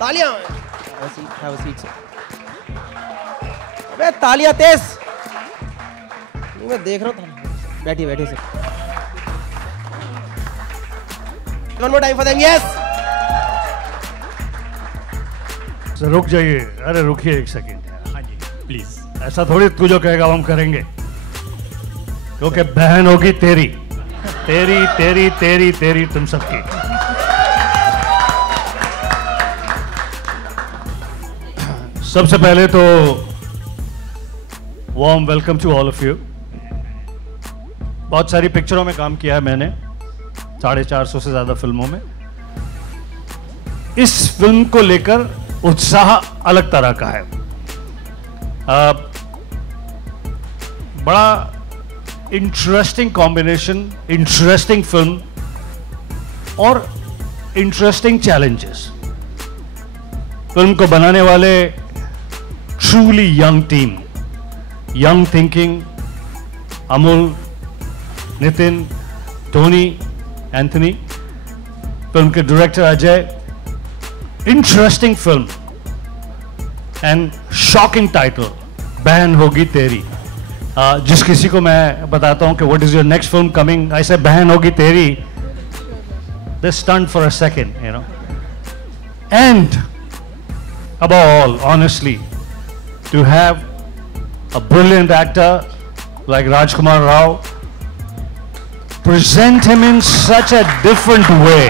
तालियां। Have a seat, sir. अबे तालियां तेज। मैं देख रहा हूँ। बैठिए बैठिए sir. One more time for them, yes. Sir रुक जाइए, अरे रुकिए एक सेकेंड। हाँ जी प्लीज। ऐसा थोड़ी तू जो कहेगा हम करेंगे, क्योंकि बहन होगी तेरी तेरी तेरी तेरी तेरी तुम सबकी। सबसे पहले तो warm welcome to all of you. बहुत सारी पिक्चरों में काम किया है मैंने, 450 से ज्यादा फिल्मों में। इस फिल्म को लेकर उत्साह अलग तरह का है। बड़ा इंटरेस्टिंग कॉम्बिनेशन, इंटरेस्टिंग फिल्म और इंटरेस्टिंग चैलेंजेस। फिल्म को बनाने वाले truly young team, young thinking, Amul, Nitin, Tony, Anthony. Film के director Ajay. Interesting film and shocking title, बहन होगी तेरी। जिस किसी को मैं बताता हूं कि what is your next film coming, I say बहन होगी तेरी, they stunt for a second, you know. And above all, honestly, to have a brilliant actor like Rajkumar Rao, present him in such a different way.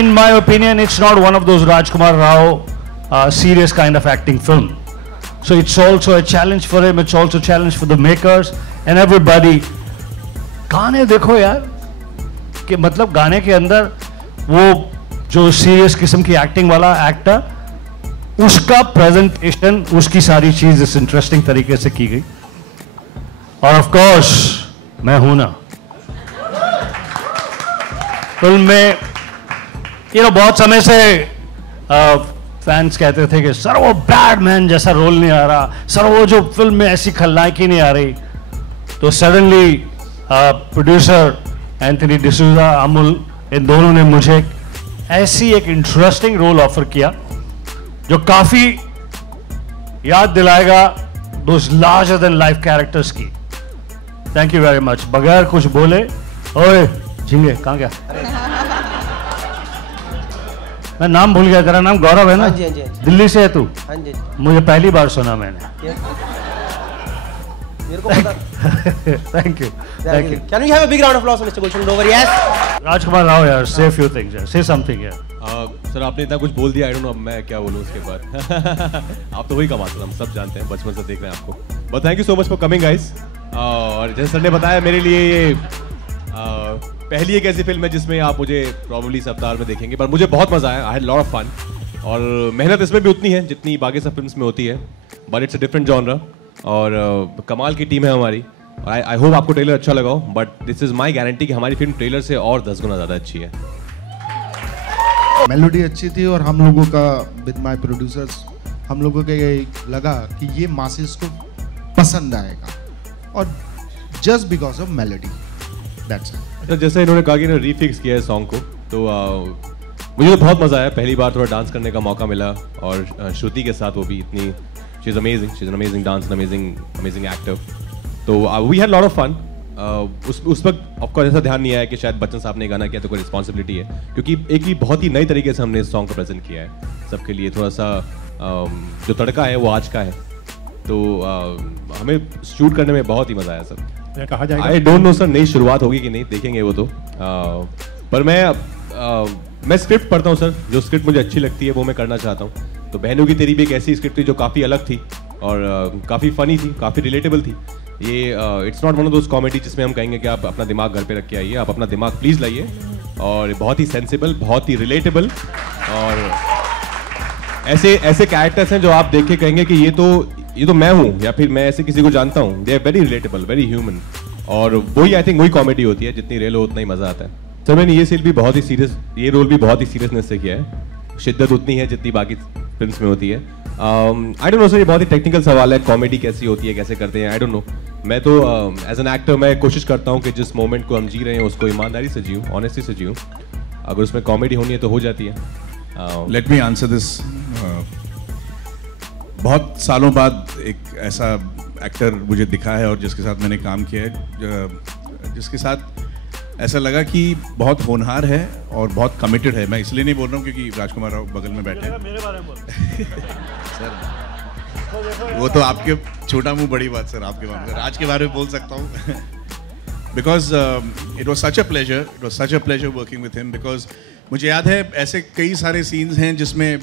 In my opinion, it's not one of those Rajkumar Rao serious kind of acting film. So it's also a challenge for him. It's also a challenge for the makers and everybody. गाने देखो यार, कि मतलब गाने के अंदर वो जो सीरियस किस्म की एक्टिंग वाला एक्टर, उसका प्रेजेंटेशन, उसकी सारी चीज इस इंटरेस्टिंग तरीके से की गई। और ऑफ कोर्स मैं हूं ना फिल्म में। बहुत समय से फैंस कहते थे कि सर वो बैडमैन जैसा रोल नहीं आ रहा, सर वो जो फिल्म में ऐसी खलनायकी नहीं आ रही। तो suddenly producer Anthony D'Souza, Amul, इन दोनों ने मुझे ऐसी एक इंटरेस्टिंग रोल ऑफर किया जो काफी याद दिलाएगा दोस लार्जर देन लाइफ कैरेक्टर्स की। Thank you very much. बगैर कुछ बोले, ओए झिंगे कहां गया? मैं नाम भूल गया। तेरा नाम गौरव है ना? हाँ जी, हाँ जी, हाँ जी। दिल्ली से है तू? हाँ जी। मुझे पहली बार सुना मैंने। मेरे को पता। Thank you, thank you. Can we have a big round of applause for Mr. Gulshan Grover? Yes. राजकुमार राव यार, say a few things यार, say something यार। सर आपने इतना कुछ बोल दिया, आई डोंट नो अब मैं क्या बोलूं उसके बाद। आप तो वही कमाते, हम सब जानते हैं, बचपन से देख रहे हैं आपको। But thank you so much for coming guys. और जैसे सर ने बताया, मेरे लिए ये पहली एक ऐसी फिल्म है जिसमें आप मुझे प्रॉब्ली इस अवतार में देखेंगे, पर मुझे बहुत मजा आया। I had lot of fun. और मेहनत इसमें भी उतनी है जितनी बाकी सब फिल्म्स में होती है, but it's a different genre. और कमाल की टीम है हमारी। आई होप आपको ट्रेलर अच्छा लगा हो, but this is my guarantee कि हमारी फिल्म ट्रेलर से और 10 गुना ज़्यादा अच्छी है। मेलोडी अच्छी थी और हम लोगों का विद माय प्रोड्यूसर्स, हम लोगों को ये लगा कि ये मासेस को पसंद आएगा, और just because of melody, that's it. तो जैसे इन्होंने कहा कि इन्होंने रीफिक्स किया है सॉन्ग को, तो मुझे तो बहुत मज़ा आया। पहली बार थोड़ा डांस करने का मौका मिला, और श्रुति के साथ वो भी इतनी, she is amazing, she is an amazing dance, amazing actor. तो we had lot of fun. उस वक्त ऑफकोर्स ऐसा ध्यान नहीं आया कि शायद बच्चन साहब ने गाना किया तो कोई रिस्पॉन्सिबिलिटी है, क्योंकि एक ही बहुत ही नई तरीके से हमने इस सॉन्ग को प्रेजेंट किया है सबके लिए। थोड़ा सा जो तड़का है वो आज का है, तो हमें शूट करने में बहुत ही मज़ा आया सर। कहा जाएगा, आई डोंट नो सर, नई शुरुआत होगी कि नहीं, देखेंगे वो तो। पर मैं स्क्रिप्ट पढ़ता हूँ सर, जो स्क्रिप्ट मुझे अच्छी लगती है वो मैं करना चाहता हूँ। तो बहनों की तेरी भी एक ऐसी स्क्रिप्ट थी जो काफ़ी अलग थी और काफ़ी फ़नी थी, काफ़ी रिलेटेबल थी। ये it's not one of those comedy जिसमें हम कहेंगे कि आप अपना दिमाग घर पे रख के आइए, आप अपना दिमाग प्लीज़ लाइए। और बहुत ही सेंसिबल, बहुत ही रिलेटेबल, और ऐसे कैरेक्टर्स हैं जो आप देख के कहेंगे कि ये तो मैं हूँ, या फिर मैं ऐसे किसी को जानता हूँ। They are very relatable, very human, और वही आई थिंक वही कॉमेडी होती है। जितनी रियल हो उतना ही मज़ा आता है। सर मैंने ये रोल भी बहुत ही सीरियसनेस से किया है। शिद्दत उतनी है जितनी बाकी फिल्म्स में होती है। आई डोंट नो सर, ये बहुत ही टेक्निकल सवाल है, कॉमेडी कैसी होती है, कैसे करते हैं, आई डोंट नो। मैं तो एज एन एक्टर मैं कोशिश करता हूँ कि जिस मोमेंट को हम जी रहे हैं उसको ईमानदारी से जीऊँ, ऑनेस्टी से जीऊँ। अगर उसमें कॉमेडी होनी है तो हो जाती है। Let me answer this. बहुत सालों बाद एक ऐसा एक्टर मुझे दिखा है और जिसके साथ मैंने काम किया है, जिसके साथ ऐसा लगा कि बहुत होनहार है और बहुत कमिटेड है। मैं इसलिए नहीं बोल रहा हूँ क्योंकि राजकुमार राव बगल में बैठे हैं। मेरे बारे में बोल। सर वो तो आपके छोटा मुंह बड़ी बात सर, आपके बारे में राज के बारे में बोल सकता हूँ। Because it was such a pleasure working with him. Because मुझे याद है ऐसे कई सारे सीन्स हैं जिसमें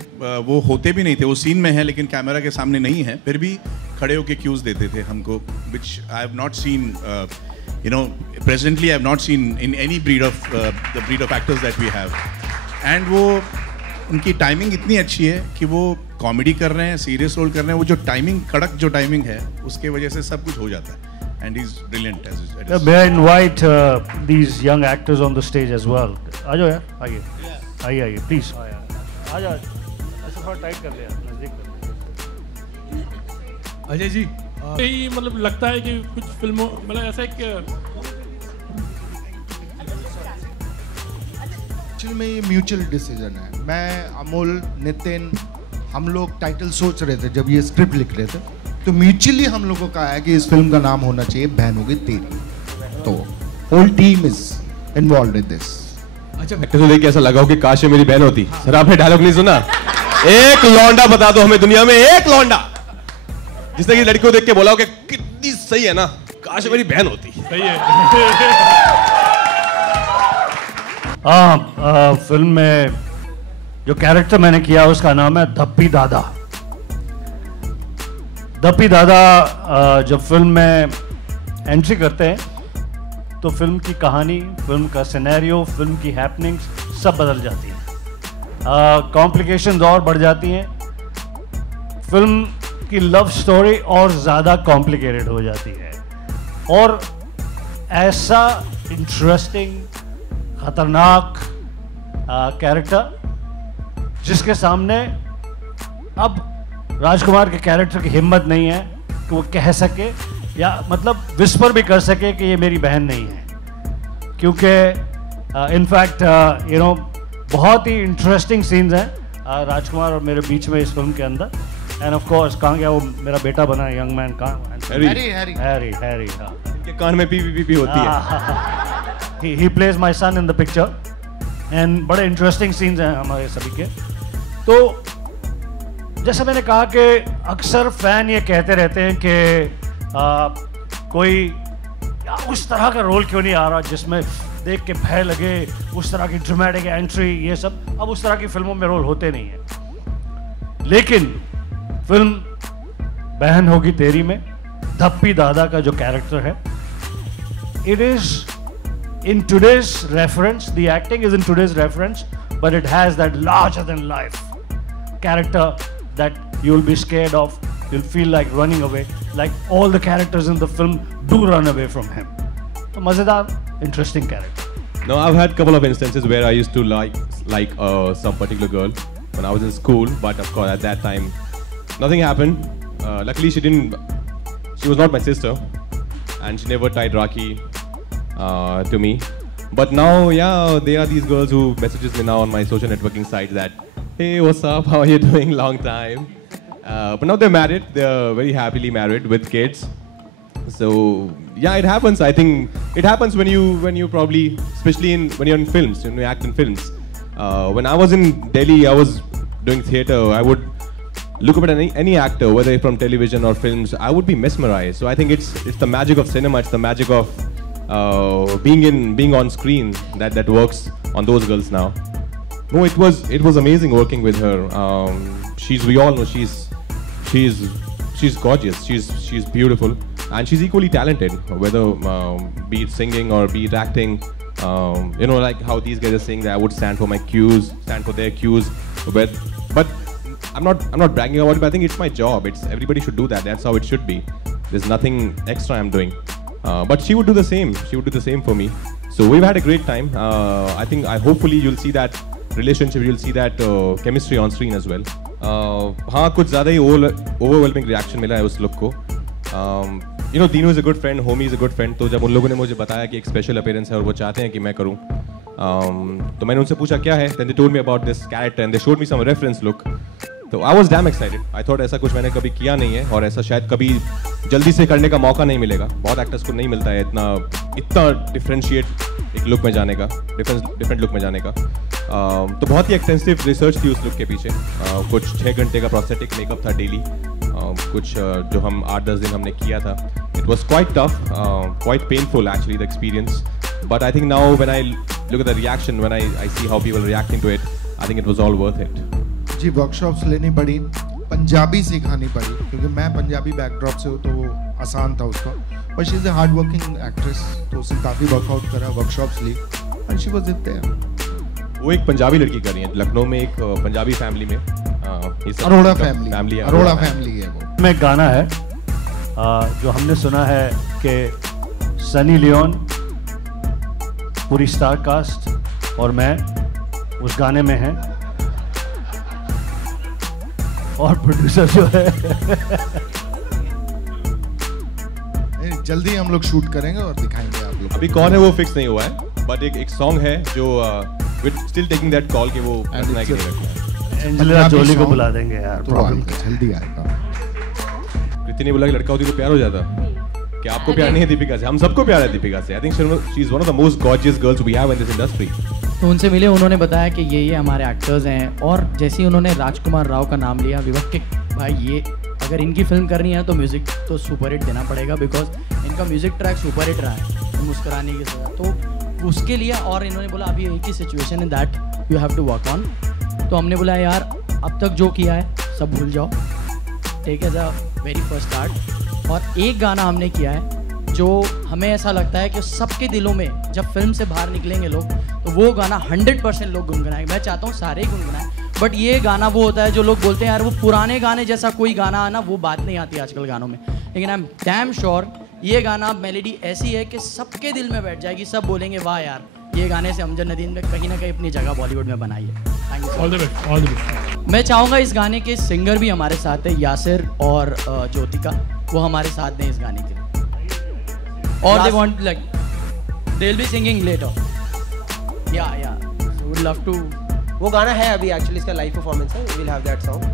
वो होते भी नहीं थे, वो सीन में है लेकिन कैमरा के सामने नहीं है, फिर भी खड़े होकर क्यूज देते थे हमको, which I have not seen you know, presently I have not seen in any breed of the breed of actors that we have. And वो उनकी टाइमिंग इतनी अच्छी है कि वो कॉमेडी कर रहे हैं, सीरियस रोल कर रहे हैं, वो जो टाइमिंग, कड़क जो टाइमिंग है उसके वजह से सब कुछ हो जाता है। And he's brilliant as May I invite these young actors on the stage as well? आ जाओ यार, आइए, please. आ जाओ, ऐसा थोड़ा टाइट कर लिया, नजदीक कर लिया। अजय जी, यही मतलब लगता है कि कुछ फिल्मों मतलब ऐसा एक एक्चुअली में ये म्यूचुअल डिसीजन है। मैं, अमोल, नितिन, हम लोग टाइटल सोच रहे थे जब ये स्क्रिप्ट लिख रहे थे, तो म्यूचुअली हम लोग को कहा है कि इस फिल्म का नाम होना चाहिए बहन होगी तेरी। तो whole team is involved in this. अच्छा, एक्टर तो देख के ऐसा लगा हो कि काश ये मेरी बहन होती। सर आपने डायलॉग नहीं सुना? एक लौंडा बता दो हमें दुनिया में, एक लौंडा जिसने की लड़की को देख के बोला हो कि कितनी सही है ना, काश मेरी बहन होती। सही है। फिल्म में जो कैरेक्टर मैंने किया उसका नाम है धप्पी दादा। धप्पी दादा जब फिल्म में एंट्री करते हैं तो फिल्म की कहानी, फिल्म का सिनेरियो, फिल्म की हैपनिंग्स सब बदल जाती हैं, कॉम्प्लिकेशंस और बढ़ जाती हैं, फिल्म की लव स्टोरी और ज़्यादा कॉम्प्लिकेटेड हो जाती है। और ऐसा इंटरेस्टिंग, खतरनाक कैरेक्टर जिसके सामने अब राजकुमार के कैरेक्टर की हिम्मत नहीं है कि वो कह सके या मतलब विस्पर भी कर सके कि ये मेरी बहन नहीं है, क्योंकि इनफैक्ट यू नो बहुत ही इंटरेस्टिंग सीन्स हैं राजकुमार और मेरे बीच में इस फिल्म के अंदर। एंड ऑफ कोर्स कहाँ गया वो मेरा बेटा बना यंग मैन, कहाँ? हैरी। हाँ, इनके कान में पी होती है। he plays my son in the picture and बड़े इंटरेस्टिंग सीन्स हैं हमारे सभी के। तो जैसे मैंने कहा कि अक्सर फैन ये कहते रहते हैं कि कोई उस तरह का रोल क्यों नहीं आ रहा जिसमें देख के भय लगे, उस तरह की ड्रामेटिक एंट्री, ये सब अब उस तरह की फिल्मों में रोल होते नहीं हैं। लेकिन फिल्म बहन होगी तेरी में धप्पी दादा का जो कैरेक्टर है, it is in today's reference, the acting is in today's reference, but it has that larger than life character that you'll be scared of, you'll feel like running away, like all the characters in the film do run away from him. So mazedar, interesting character. No, I've had a couple of instances where I used to like some particular girl when I was in school, but of course at that time nothing happened. Luckily she was not my sister and she never tied Rakhi to me. But now, yeah, there are these girls who messages me now on my social networking sites that, hey, what's up? How are you doing? Long time. But now they're married. They're very happily married with kids. So yeah, it happens. I think it happens when you probably, especially when you're in films, when you act in films. When I was in Delhi, I was doing theatre. I would look up at any actor, whether from television or films. I would be mesmerized. So I think it's the magic of cinema. It's the magic of being on screen that works on those girls now. No, it was amazing working with her. We all know she's gorgeous. She's beautiful, and she's equally talented. Whether be it singing or be it acting, you know, like how these guys are saying that I would stand for my cues, stand for their cues. But I'm not bragging about it. But I think it's my job. Everybody should do that. That's how it should be. There's nothing extra I'm doing. But she would do the same. She would do the same for me. So we've had a great time. Hopefully you'll see that relationship. You'll see that chemistry on screen as well. हाँ, कुछ ज़्यादा ही overwhelming reaction मिला है उस look को. You know, Dinu is a good friend. Homie is a good friend. तो जब उन लोगों ने मुझे बताया कि एक special appearance है और वो चाहते हैं कि मैं करूँ, तो मैंने उनसे पूछा क्या है, then they told me about this character and they showed me some reference look. तो I was damn excited. I thought ऐसा कुछ मैंने कभी किया नहीं है और ऐसा शायद कभी जल्दी से करने का मौका नहीं मिलेगा. बहुत एक्टर्स को नहीं मिलता है इतना डिफरेंशिएट एक लुक में जाने का, डिफरेंट लुक में जाने का. तो बहुत ही एक्सटेंसिव रिसर्च थी उस लुक के पीछे. कुछ 6 घंटे का प्रोस्थेटिक मेकअप था डेली. कुछ जो हम 8-10 दिन हमने किया था. It was quite tough, quite painful actually the experience. But I think now when I look at the reaction, when I see how people are reacting to it, I think it was all worth it. जी workshops लेनी पड़ी, पंजाबी सिखानी पड़ी क्योंकि मैं Punjabi backdrop से हूँ तो वो आसान था उसका. But she is a hard working actress तो उसने काफ़ी वर्कआउट करा, वर्कशॉप्स ली एंड शी वाज देयर. वो एक पंजाबी लड़की कर रही है लखनऊ में, एक पंजाबी फैमिली में. अरोड़ा फैमिली, अरोड़ा फैमिली है वो. में गाना है जो हमने सुना है कि सनी लियोन, पूरी स्टार कास्ट और मैं उस गाने में हैं और प्रोड्यूसर जो है जल्दी हम लोग शूट करेंगे और दिखाएंगे आप लोग. अभी कौन है वो फिक्स नहीं हुआ है, बट एक सॉन्ग है जो स्टिल टेकिंग दैट कॉल कि वो रखना है कि नहीं रखना है. एंजेलिना जोली को बुला देंगे यार, तो जल्दी आएगा. प्रीति ने बोला कि लड़का होती तो प्यार हो जाता. क्या आपको प्यार नहीं है दीपिका से? हम सबको प्यार है दीपिका से. I think she is one of the most gorgeous girls we have in this industry. तो उनसे मिले, उन्होंने बताया कि ये हमारे एक्टर्स हैं और जैसे ही उन्होंने राजकुमार राव का नाम लिया विवेक के, भाई ये अगर इनकी फिल्म करनी है तो म्यूज़िक तो सुपर हिट देना पड़ेगा बिकॉज इनका म्यूज़िक ट्रैक सुपर हिट रहा है मुस्कुराने की सजा. तो उसके लिए और इन्होंने बोला अभी एक ही सिचुएशन है that you have to work on. तो हमने बोला यार अब तक जो किया है सब भूल जाओ, take as a very first start. और एक गाना हमने किया है जो हमें ऐसा लगता है कि सबके दिलों में जब फिल्म से बाहर निकलेंगे लोग तो वो गाना 100% लोग गुनगुनाएंगे. मैं चाहता हूँ सारे ही गुनगुनाएं, बट ये गाना वो होता है जो लोग बोलते हैं यार वो पुराने गाने जैसा कोई गाना आना वो बात नहीं आती आजकल गानों में. लेकिन आई एम डैम श्योर ये गाना मेलेडी ऐसी है कि सबके दिल में बैठ जाएगी. सब बोलेंगे वाह यार ये गाने से अमजद नदीम ने कहीं ना कहीं अपनी जगह बॉलीवुड में बनाई है. Thank you. All the best, all the best. मैं चाहूँगा इस गाने के सिंगर भी हमारे साथ है, यासिर और ज्योतिका, वो हमारे साथ हैं इस गाने के. और they want like they'll be singing later. Yeah. So we'd love to. वो गाना है अभी एक्चुअली इसका लाइव परफॉर्मेंस है. we'll have that song.